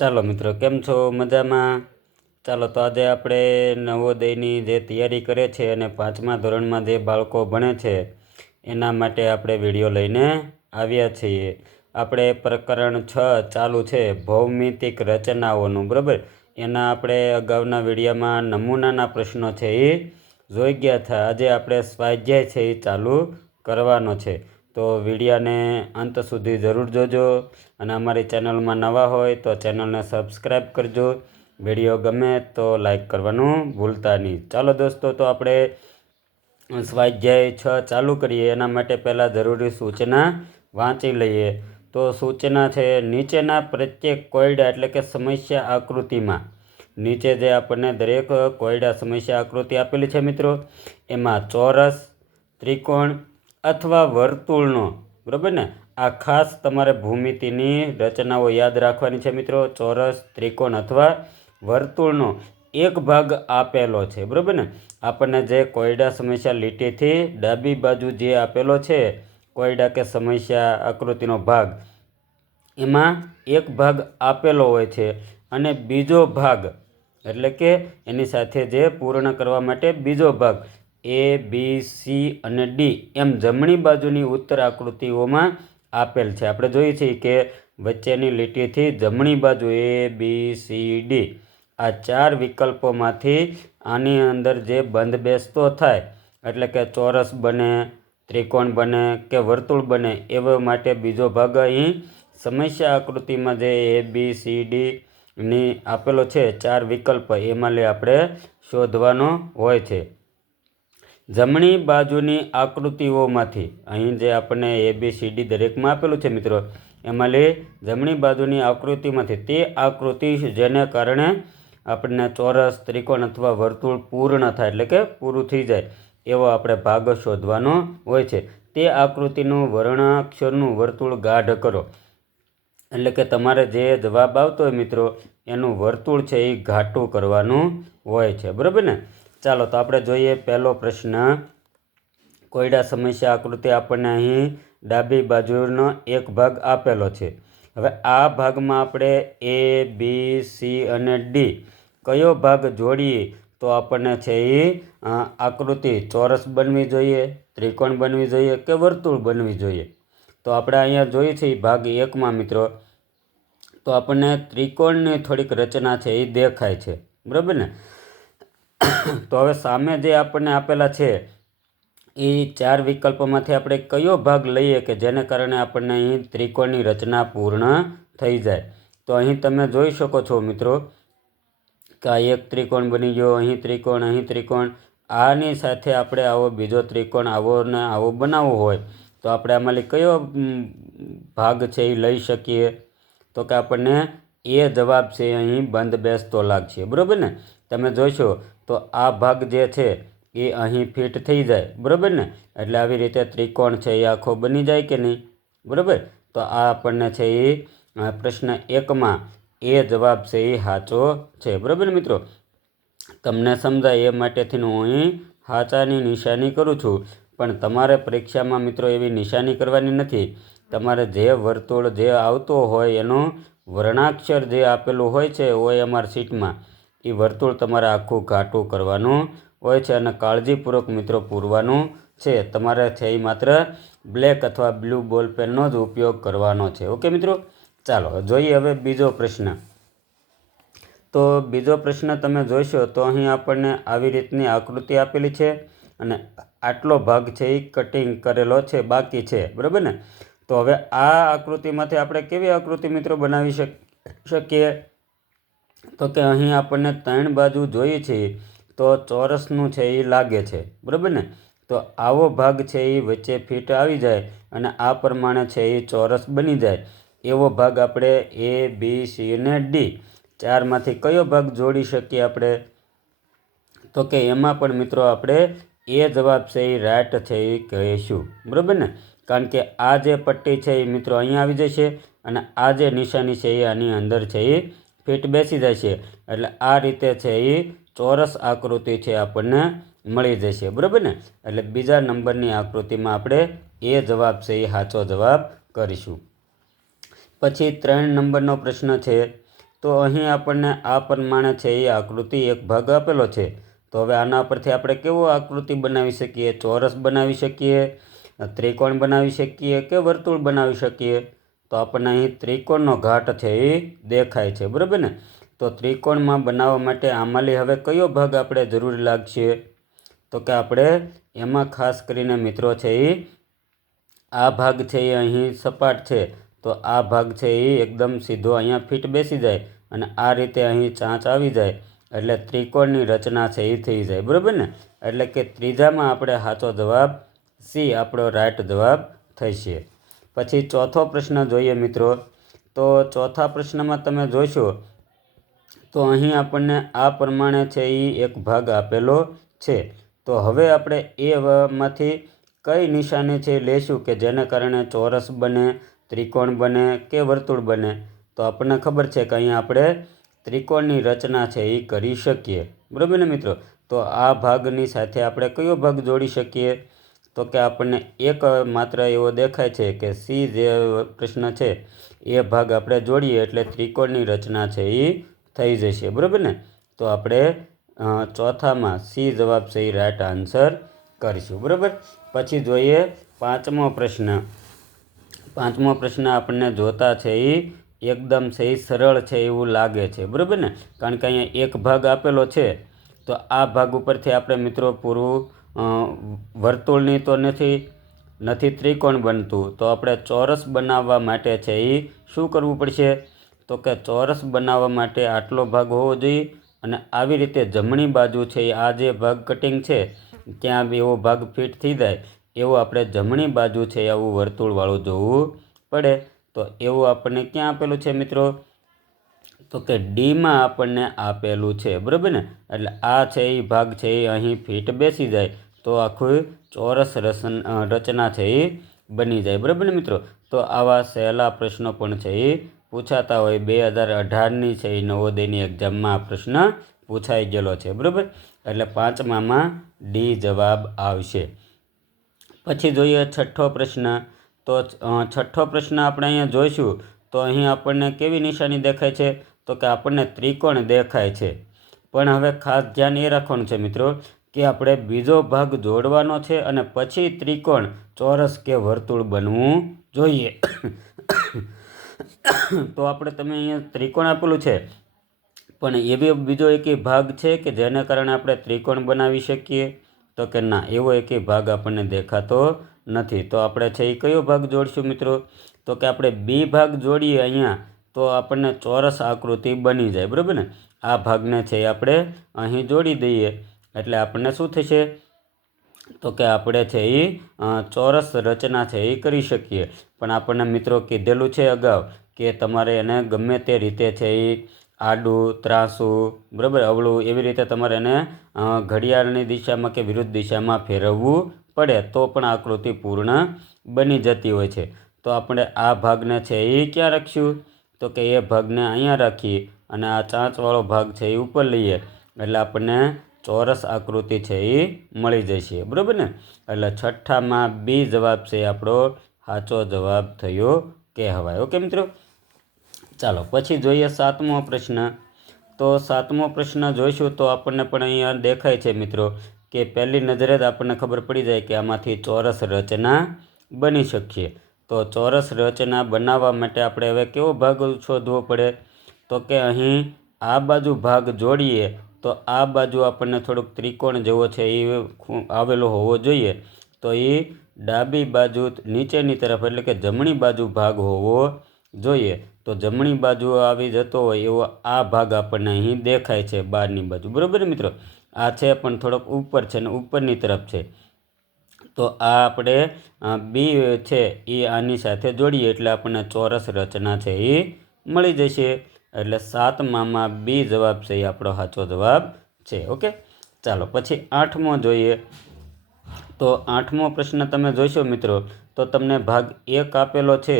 ચાલો મિત્રો, કેમ છો? મજામાં? ચાલો, તો આજે આપણે નવોદયની જે તૈયારી કરે છે અને 5મા ધોરણમાં જે બાળકો ભણે છે એના માટે આપણે વિડીયો લઈને આવ્યા છીએ. આપણે પ્રકરણ 6 ચાલુ છે, ભૌમિતિક રચનાઓનું, બરાબર. એના આપણે અગાઉના વિડીયોમાં નમૂનાના પ્રશ્નો છે એ જોઈ ગયા હતા. આજે આપણે સ્વાધ્યાય છે એ ચાલુ કરવાનો છે. તો વિડીયાને અંત સુધી જરૂર જોજો અને અમારી ચેનલમાં નવા હોય તો ચેનલને સબસ્ક્રાઈબ કરજો. વિડીયો ગમે તો લાઈક કરવાનું ભૂલતા નહીં. ચાલો દોસ્તો, તો આપણે સ્વાધ્યાય 6 ચાલુ કરીએ. એના માટે પહેલાં જરૂરી સૂચના વાંચી લઈએ. તો સૂચના છે, નીચેના પ્રત્યેક કોયડા એટલે કે સમસ્યા આકૃતિમાં, નીચે જે આપણને દરેક કોયડા સમસ્યા આકૃતિ આપેલી છે મિત્રો, એમાં ચોરસ, ત્રિકોણ અથવા વર્તુળનો, બરાબર ને, આ ખાસ તમારે ભૂમિતિની રચનાઓ યાદ રાખવાની છે મિત્રો. ચોરસ, ત્રિકોણ અથવા વર્તુળનો એક ભાગ આપેલો છે, બરાબર ને. આપણને જે કોયડા સમસ્યા લીટીથી ડાબી બાજુ જે આપેલો છે કોયડા કે સમસ્યા આકૃતિનો ભાગ, એમાં એક ભાગ આપેલો હોય છે અને બીજો ભાગ એટલે કે એની સાથે જે પૂર્ણ કરવા માટે બીજો ભાગ A, B, C અને D એમ જમણી બાજુની ઉત્તર આકૃતિઓમાં આપેલ છે. આપણે જોઈએ છીએ કે વચ્ચેની લીટીથી જમણી બાજુ A, B, C, D આ 4 વિકલ્પોમાંથી આની અંદર જે બંધ બેસતો થાય એટલે કે ચોરસ બને, ત્રિકોણ બને કે વર્તુળ બને, એવા માટે બીજો ભાગ અહીં સમસ્યા આકૃતિમાં જે A, B, C, D ની આપેલો છે 4 વિકલ્પ, એમાં આપણે શોધવાનો હોય છે. જમણી બાજુની આકૃતિઓમાંથી અહીં જે આપણને ABCD દરેકમાં આપેલું છે મિત્રો, એમાં જમણી બાજુની આકૃતિમાંથી તે આકૃતિ જેને કારણે આપણને ચોરસ, ત્રિકોણ અથવા વર્તુળ પૂર્ણ થાય એટલે કે પૂરું થઈ જાય એવો આપણે ભાગ શોધવાનો હોય છે. તે આકૃતિનું વર્ણાક્ષરનું વર્તુળ ગાઢ કરો. એટલે કે તમારે જે જવાબ આવતો હોય મિત્રો એનું વર્તુળ છે એ ઘાટું કરવાનું હોય છે, બરાબર ને. ચાલો, તો આપણે જોઈએ પહેલો પ્રશ્ન. કોયડા સમસ્યા આકૃતિ આપણને અહીં ડાબી બાજુનો એક ભાગ આપેલો છે. હવે આ ભાગમાં આપણે A, B, C અને D કયો ભાગ જોડીએ તો આપણને છે એ આકૃતિ ચોરસ બનવી જોઈએ, ત્રિકોણ બનવી જોઈએ કે વર્તુળ બનવી જોઈએ. તો આપણે અહીંયા જોઈએ છીએ ભાગ 1માં મિત્રો, તો આપણને ત્રિકોણની થોડીક રચના છે એ દેખાય છે, બરાબર ને. તો હવે સામે જે આપણને આપેલા છે એ 4 વિકલ્પોમાંથી આપણે કયો ભાગ લઈએ કે જેને કારણે આપણને અહીં ત્રિકોણની રચના પૂર્ણ થઈ જાય. તો અહીં તમે જોઈ શકો છો મિત્રો કે આ એક ત્રિકોણ બની ગયો, અહીં ત્રિકોણ, અહીં ત્રિકોણ. આની સાથે આપણે આવો બીજો ત્રિકોણ આવો ને આવો બનાવવો હોય તો આપણે આમાંથી કયો ભાગ છે એ લઈ શકીએ? તો કે આપણને એ જવાબ છે અહીં બંધ બેસતો લાગશે, બરાબર ને. તમે જોશો તો આ ભાગ જે છે એ અહીં ફિટ થઈ જાય, બરાબર ને. એટલે આવી રીતે ત્રિકોણ છે એ આખો બની જાય કે નહીં, બરાબર. તો આ આપણને છે એ પ્રશ્ન 1માં એ જવાબ છે એ સાચો છે, બરાબર મિત્રો. તમને સમજાય એ માટેથી હું અહીં સાચાની નિશાની કરું છું, પણ તમારે પરીક્ષામાં મિત્રો એવી નિશાની કરવાની નથી. તમારે જે વર્તુળ જે આવતો હોય એનું વર્ણાક્ષર જે આપેલું હોય છે OMR શીટમાં એ વર્તુળ તમારે આખું ઘાટું કરવાનું હોય છે અને કાળજીપૂર્વક મિત્રો પૂરવાનું છે. તમારે છે એ માત્ર બ્લેક અથવા બ્લુ બોલ પેનનો જ ઉપયોગ કરવાનો છે. ઓકે મિત્રો, ચાલો જોઈએ હવે બીજો પ્રશ્ન. તો બીજો પ્રશ્ન તમે જોશો તો અહીં આપણને આવી રીતની આકૃતિ આપેલી છે અને આટલો ભાગ છે એ કટિંગ કરેલો છે, બાકી છે, બરાબર ને. તો હવે આ આકૃતિમાંથી આપણે કેવી આકૃતિ મિત્રો બનાવી શકીએ? તો કે અહીં આપણને 3 બાજુ જોઈએ છે તો ચોરસનું છે એ લાગે છે, બરાબર ને. તો આવો ભાગ છે એ વચ્ચે ફિટ આવી જાય અને આ પ્રમાણે છે એ ચોરસ બની જાય એવો ભાગ આપણે A, B, C અને D 4માંથી કયો ભાગ જોડી શકીએ આપણે? તો કે એમાં પણ મિત્રો આપણે એ જવાબ છે એ રાઈટ છે એ કહીશું, બરાબર ને. કારણ કે આ જે પટ્ટી છે એ મિત્રો અહીંયા આવી જશે અને આ જે નિશાની છે એ આની અંદર છે એ ફિટ બેસી જાય છે. એટલે આ રીતે છે એ ચોરસ આકૃતિ છે આપણને મળી જશે, બરાબર ને. એટલે બીજા નંબરની આકૃતિમાં આપણે એ જવાબ છે એ સાચો જવાબ કરીશું. પછી 3 નંબરનો પ્રશ્ન છે, તો અહીં આપણને આ પ્રમાણે છે એ આકૃતિ એક ભાગ આપેલો છે. તો હવે આના પરથી આપણે કેવો આકૃતિ બનાવી શકીએ? ચોરસ બનાવી શકીએ, ત્રિકોણ બનાવી શકીએ કે વર્તુળ બનાવી શકીએ? તો આપણને અહીં ત્રિકોણનો ઘાટ છે એ દેખાય છે, બરાબર ને? તો ત્રિકોણમાં બનાવવા માટે આમાંલી હવે કયો ભાગ આપણે જરૂરી લાગશે? તો કે આપણે એમાં ખાસ કરીને મિત્રો છે એ આ ભાગ છે એ અહીં સપાટ છે, તો આ ભાગ છે એ એકદમ સીધો અહીંયા ફિટ બેસી જાય અને આ રીતે અહીં ચાંચ આવી જાય એટલે ત્રિકોણની રચના છે એ થઈ જાય, બરાબર ને? એટલે કે ત્રીજામાં આપણે સાચો જવાબ સી આપણો રાઈટ જવાબ થશે. પછી ચોથો પ્રશ્ન જોઈએ મિત્રો. તો ચોથા પ્રશ્નમાં તમે જોશો તો અહીં આપણને આ પ્રમાણે છે એ એક ભાગ આપેલો છે. તો હવે આપણે એમાંથી કઈ નિશાની છે લેશું કે જેને કારણે ચોરસ બને, ત્રિકોણ બને કે વર્તુળ બને? તો આપણને ખબર છે કે અહીં આપણે ત્રિકોણની રચના છે એ કરી શકીએ, બરાબર ને મિત્રો? તો આ ભાગની સાથે આપણે કયો ભાગ જોડી શકીએ? તો કે આપણને એક માત્ર એવો દેખાય છે કે સી જે પ્રશ્ન છે એ ભાગ આપણે જોડીએ એટલે ત્રિકોણની રચના છે એ થઈ જશે, બરાબર ને? તો આપણે ચોથામાં સી જવાબ છે એ રાઈટ આન્સર કરીશું, બરાબર? પછી જોઈએ પાંચમો પ્રશ્ન. પાંચમો પ્રશ્ન આપણને જોતા છે એ એકદમ છે એ સરળ છે એવું લાગે છે, બરાબર ને? કારણ કે અહીંયા એક ભાગ આપેલો છે તો આ ભાગ ઉપરથી આપણે મિત્રો પૂરું વર્તુળની તો નથી ત્રિકોણ બનતું, તો આપણે ચોરસ બનાવવા માટે છે એ શું કરવું પડશે? તો કે ચોરસ બનાવવા માટે આટલો ભાગ હોવો જોઈએ અને આવી રીતે જમણી બાજુ છે આ જે ભાગ કટિંગ છે ત્યાં એવો ભાગ ફિટ થઈ જાય એવું આપણે જમણી બાજુ છે આવું વર્તુળવાળું જોવું પડે. તો એવું આપણને ક્યાં આપેલું છે મિત્રો? તો કે ડીમાં આપણને આપેલું છે, બરાબર ને? એટલે આ છે એ ભાગ છે એ અહીં ફિટ બેસી જાય તો આખું ચોરસ રચના છે એ બની જાય, બરાબર ને મિત્રો? તો આવા સહેલા પ્રશ્નો પણ છે એ પૂછાતા હોય. 2018ની છે એ નવોદયની એક્ઝામમાં આ પ્રશ્ન પૂછાઈ ગયેલો છે, બરાબર? એટલે પાંચમામાં ડી જવાબ આવશે. પછી જોઈએ છઠ્ઠો પ્રશ્ન. તો છઠ્ઠો પ્રશ્ન આપણે અહીંયા જોઈશું તો અહીં આપણને કેવી નિશાની દેખાય છે? તો કે આપણને ત્રિકોણ દેખાય છે. પણ હવે ખાસ ધ્યાન એ રાખવાનું છે મિત્રો કે આપણે બીજો ભાગ જોડવાનો છે અને પછી ત્રિકોણ, ચોરસ કે વર્તુળ બનવું જોઈએ. તો આપણે તમે અહીંયા ત્રિકોણ આપેલું છે પણ એવી બીજો એકેય ભાગ છે કે જેને કારણે આપણે ત્રિકોણ બનાવી શકીએ? તો કે ના, એવો એકેય ભાગ આપણને દેખાતો નથી. તો આપણે છે એ કયો ભાગ જોડશું મિત્રો? તો કે આપણે બી ભાગ જોડીએ અહીંયા તો આપણને ચોરસ આકૃતિ બની જાય, બરાબર ને? આ ભાગને છે આપણે અહીં જોડી દઈએ એટલે આપણને શું થશે? તો કે આપણે છે એ ચોરસ રચના છે એ કરી શકીએ. પણ આપણને મિત્રો કીધેલું છે અગાઉ કે તમારે એને ગમે તે રીતે છે એ આડું, ત્રાસું, બરાબર, અવળું એવી રીતે તમારે એને ઘડિયાળની દિશામાં કે વિરુદ્ધ દિશામાં ફેરવવું પડે તો પણ આકૃતિ પૂર્ણ બની જતી હોય છે. તો આપણે આ ભાગને છે એ ક્યાં રાખીશું? તો કે એ ભાગને અહીંયા રાખી અને આ ચાંચવાળો ભાગ છે એ ઉપર લઈએ એટલે આપણને ચોરસ આકૃતિ છે એ મળી જશે, બરાબર ને? એટલે છઠ્ઠામાં બી જવાબ છે આપણો સાચો જવાબ થયો કહેવાય. ઓકે મિત્રો, ચાલો પછી જોઈએ સાતમો પ્રશ્ન. તો સાતમો પ્રશ્ન જોઈશું તો આપણને પણ અહીંયા દેખાય છે મિત્રો કે પહેલી નજરે જ આપણને ખબર પડી જાય કે આમાંથી ચોરસ રચના બની શકીએ. તો ચોરસ રચના બનાવવા માટે આપણે હવે કેવો ભાગ શોધવો પડે? તો કે અહીં આ બાજુ ભાગ જોડીએ તો આ બાજુ આપણને થોડુંક ત્રિકોણ જેવો છે એ આવેલો હોવો જોઈએ. તો એ ડાબી બાજુ નીચેની તરફ એટલે કે જમણી બાજુ ભાગ હોવો જોઈએ. તો જમણી બાજુ આવી જતો હોય એવો આ ભાગ આપણને અહીં દેખાય છે બહારની બાજુ, બરાબર મિત્રો? આ છે પણ થોડોક ઉપર છે ને ઉપરની તરફ છે. તો આ આપણે બી છે એ આની સાથે જોડીએ એટલે આપણને ચોરસ રચના છે એ મળી જશે. એટલે સાતમામાં બી જવાબ છે એ આપણો સાચો જવાબ છે. ઓકે, ચાલો પછી આઠમો જોઈએ. તો આઠમો પ્રશ્ન તમે જોઈશો મિત્રો તો તમને ભાગ એક આપેલો છે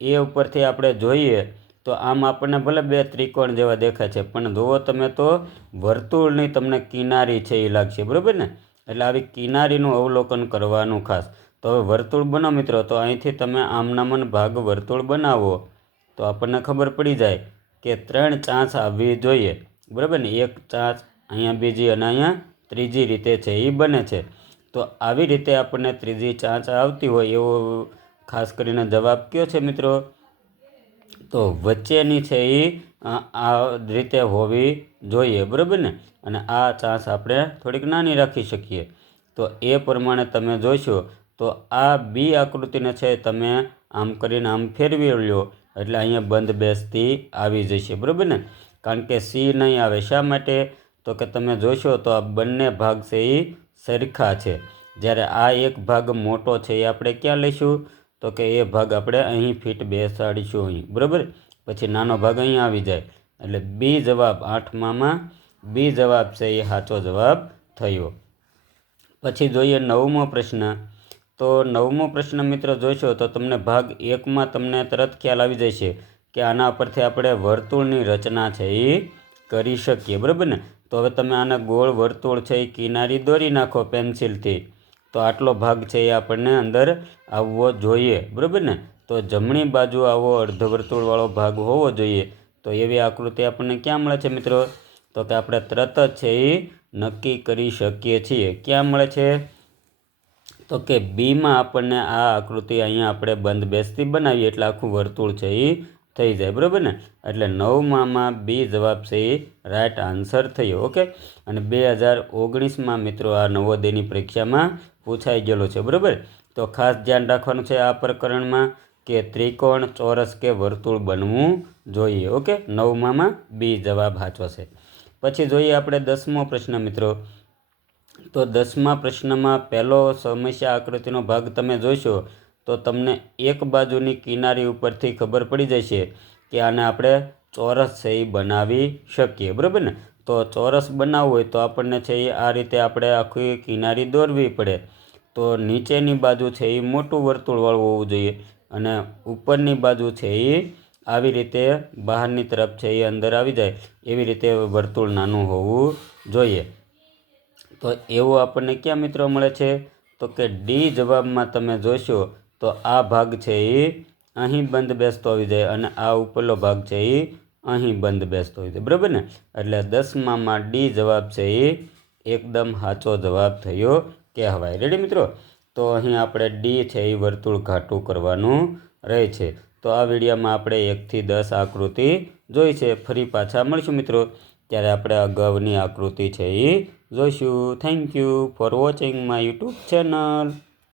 એ ઉપરથી આપણે જોઈએ તો આમ આપણને ભલે બે ત્રિકોણ જેવા દેખાય છે પણ જુઓ તમે તો વર્તુળની તમને કિનારી છે એ લાગશે, બરાબર ને? એટલે આવી કિનારીનું અવલોકન કરવાનું ખાસ. તો હવે વર્તુળ બનો મિત્રો તો અહીંથી તમે આમનામન ભાગ વર્તુળ બનાવો તો આપણને ખબર પડી જાય કે 3 ચાંચ આવવી જોઈએ, બરાબર ને? એક ચાંચ અહીંયા બીજી અને અહીંયા ત્રીજી રીતે છે એ બને છે. તો આવી રીતે આપણને ત્રીજી ચાંચ આવતી હોય એવો ખાસ કરીને જવાબ કયો છે મિત્રો? તો વચ્ચેની છે એ આ રીતે હોવી જોઈએ, બરાબર ને? અને આ ચાંચ આપણે થોડીક નાની રાખી શકીએ. તો એ પ્રમાણે તમે જોશો તો આ બી આકૃતિને છે તમે આમ કરીને આમ ફેરવી લો એટલે અહીંયા બંધ બેસતી આવી જશે, બરાબર ને? કારણ કે સી નહીં આવે. શા માટે? તો કે તમે જોશો તો આ બંને ભાગ છે એ સરખા છે. જ્યારે આ એક ભાગ મોટો છે એ આપણે ક્યાં લઈશું? તો કે એ ભાગ આપણે અહીં ફીટ બેસાડીશું અહીં, બરાબર? પછી નાનો ભાગ અહીં આવી જાય એટલે બી જવાબ 8માં બી જવાબ છે એ સાચો જવાબ થયો. પછી જોઈએ 9મો પ્રશ્ન. તો 9મો પ્રશ્ન મિત્રો જોશો તો તમને ભાગ 1માં તમને તરત ખ્યાલ આવી જશે કે આના પરથી આપણે વર્તુળની રચના છે એ કરી શકીએ, બરાબર ને? તો હવે તમે આને ગોળ વર્તુળ છે એ કિનારી દોરી નાખો પેન્સિલથી. તો આટલો ભાગ છે એ આપણને અંદર આવવો જોઈએ, બરાબર ને? તો જમણી બાજુ આવો અર્ધવર્તુળવાળો ભાગ હોવો જોઈએ. તો એવી આકૃતિ આપણને ક્યાં મળે છે મિત્રો? તો કે આપણે તરત જ છે એ નક્કી કરી શકીએ છીએ. ક્યાં મળે છે? તો કે બીમાં આપણને આ આકૃતિ અહીંયા આપણે બંધ બેસતી બનાવીએ એટલે આખું વર્તુળ છે એ થઈ જાય, બરાબર ને? એટલે 9માં બી જવાબ છે એ રાઈટ આન્સર થયો. ઓકે. અને 2019માં મિત્રો આ નવોદયની પરીક્ષામાં પૂછાઈ ગયેલો છે, બરાબર? તો ખાસ ધ્યાન રાખવાનું છે આ પ્રકરણમાં કે ત્રિકોણ, ચોરસ કે વર્તુળ બનવું જોઈએ. ઓકે. 9માં બી જવાબ સાચો છે. પછી જોઈએ આપણે 10મો પ્રશ્ન મિત્રો. તો 10મા પ્રશ્નમાં પહેલો સમસ્યા આકૃતિનો ભાગ તમે જોશો તો તમને એક બાજુની કિનારી ઉપરથી ખબર પડી જશે કે આને આપણે ચોરસ છે એ બનાવી શકીએ, બરાબર ને? તો ચોરસ બનાવવું હોય તો આપણને છે એ આ રીતે આપણે આખી કિનારી દોરવી પડે. તો નીચેની બાજુ છે એ મોટું વર્તુળવાળું હોવું જોઈએ અને ઉપરની બાજુ છે એ આવી રીતે બહારની તરફ છે એ અંદર આવી જાય એવી રીતે વર્તુળ નાનું હોવું જોઈએ. તો એવું આપણને ક્યાં મિત્રો મળે છે? તો કે ડી જવાબમાં તમે જોશો તો આ ભાગ છે એ અહીં બંધ બેસતો આવી જાય અને આ ઉપરનો ભાગ છે એ અહીં બંધ બેસતો હોય છે, બરાબર ને? એટલે 10માં ડી જવાબ છે એ એકદમ સાચો જવાબ થયો કહેવાય. રેડી મિત્રો? તો અહીં આપણે ડી છે એ વર્તુળ ઘાટું કરવાનું રહે છે. તો આ વિડીયોમાં આપણે 1 થી 10 આકૃતિ જોઈ છે. ફરી પાછા મળીશું મિત્રો ત્યારે આપણે અગાઉની આકૃતિ છે એ જોઈશું. Thank you for watching my YouTube channel.